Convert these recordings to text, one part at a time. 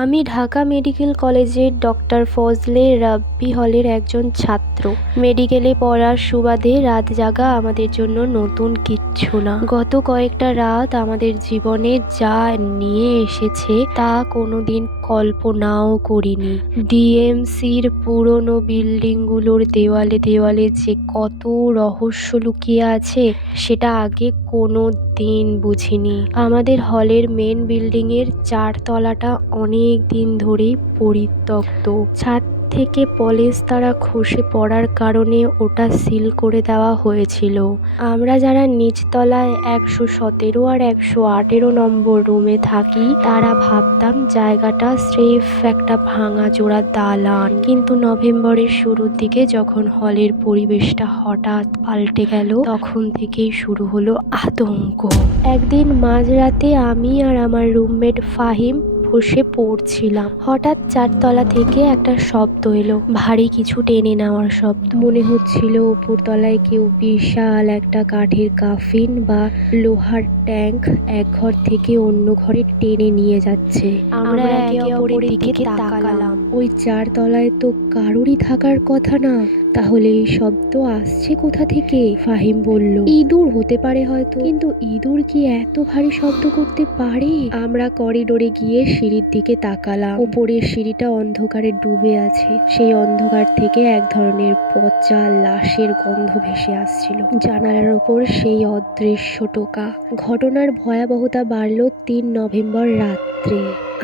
আমি ঢাকা মেডিকেল কলেজের ডক্টর ফজলে রাব্বি হলের একজন ছাত্র। মেডিকেলে পড়ার সুবাদে রাত জাগা আমাদের জন্য নতুন কিচ্ছু না। গত কয়েকটা রাত আমাদের জীবনে যা নিয়ে এসেছে তা কোনোদিন কল্পনাও করিনি। ডিএমসির পুরনো বিল্ডিংগুলোর দেওয়ালে দেওয়ালে যে কত রহস্য লুকিয়ে আছে সেটা আগে কোনো দিন বুঝিনি। আমাদের হলের মেন বিল্ডিংয়ের 4 তলাটা অনেক দিন ধরেই পরিত্যক্ত। ছাদ থেকে পলেস্তারা খসে পড়ার কারণে ওটা সিল করে দেওয়া হয়েছিল। আমরা যারা নিচতলায় 117 আর 118 নম্বর রুমে থাকি তারা ভাবতাম জায়গাটা স্রেফ একটা ভাঙাচোরা দালান। কিন্তু নভেম্বরের শুরুর দিকে যখন হলের পরিবেশটা হঠাৎ পাল্টে গেল তখন থেকেই শুরু হলো আতঙ্ক। একদিন মাঝরাতে আমি আর আমার রুমমেট ফাহিম বসে পড়ছিলাম। হঠাৎ 4 তলা থেকে একটা শব্দ এলো, ভারী কিছু টেনে নেওয়ার শব্দ। মনে হচ্ছিল উপর তলায় কেউ বিশাল একটা কাঠের কাফিন বা লোহার ট্যাঙ্ক এক ঘর থেকে অন্য ঘরে টেনে নিয়ে যাচ্ছে। আমরা একে অপরের দিকে তাকালাম। ওই 4 তলায় তো কারোরই থাকার কথা না, তাহলে এই শব্দ আসছে কোথা থেকে? ফাহিম বলল, ইঁদুর হতে পারে হয়তো। কিন্তু ইঁদুর কি এত ভারী শব্দ করতে পারে? আমরা করিডোরে গিয়ে সিঁড়ির দিকে তাকালাম। উপরের সিঁড়িটা অন্ধকারে ডুবে আছে। সেই অন্ধকার থেকে এক ধরনের পচা লাশের গন্ধ ভেসে আসছিল। জানালার ওপর সেই অদৃশ্য টোকা। ঘটনার ভয়াবহতা বাড়ল 3 নভেম্বর রাত্রে।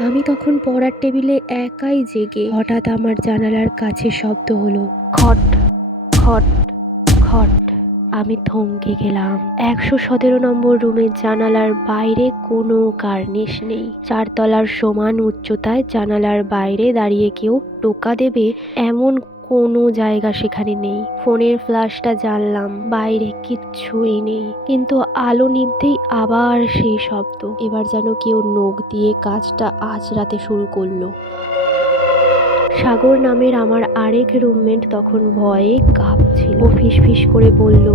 আমি তখন পড়ার টেবিলে একাই জেগে। হঠাৎ আমার জানালার কাছে শব্দ হলো, খট খট খট। আমি থমকে গেলাম। 117 নম্বর রুমের জানালার বাইরে কোনো কার্নিশ নেই। 4 তলার সমান উচ্চতায় জানালার বাইরে দাঁড়িয়ে কেউ টোকা দেবে এমন কোনো জায়গা সেখানে নেই। ফোনের ফ্ল্যাশটা জ্বাললাম, বাইরে কিচ্ছুই নেই। কিন্তু আলো নিভতেই আবার সেই শব্দ। এবার যেন কেউ নখ দিয়ে কাজটা আঁচড়াতে শুরু করলো। সাগর নামের আমার আরেক রুমমেট তখন ভয়ে কাঁপছিল। ও ফিসফিস করে বলল,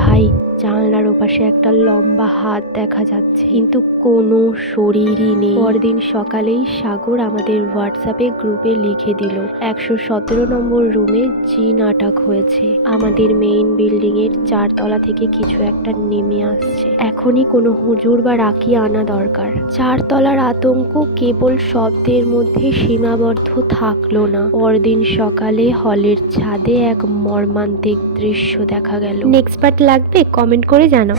ভাই জানলার ওপাশে একটা লম্বা হাত দেখা যাচ্ছে, কিন্তু কোনো শরীরই নেই। পরদিন সকালেই সাগর আমাদের হোয়াটসঅ্যাপে গ্রুপে লিখে দিল, 117 নম্বর রুমে জিন আটাক হয়েছে। আমাদের মেইন বিল্ডিং এর 4 তলা থেকে কিছু একটা নেমে আসছে। এখনই কোনো হুজুর বা রাকি আনা দরকার। 4 তলার আতঙ্ক কেবল শব্দের মধ্যে সীমাবদ্ধ থাকলো না। পরদিন সকালে হলের ছাদে এক মর্মান্তিক দৃশ্য দেখা গেল। নেক্সট পার্ট লাগবে? কমেন্ট করে জানাও।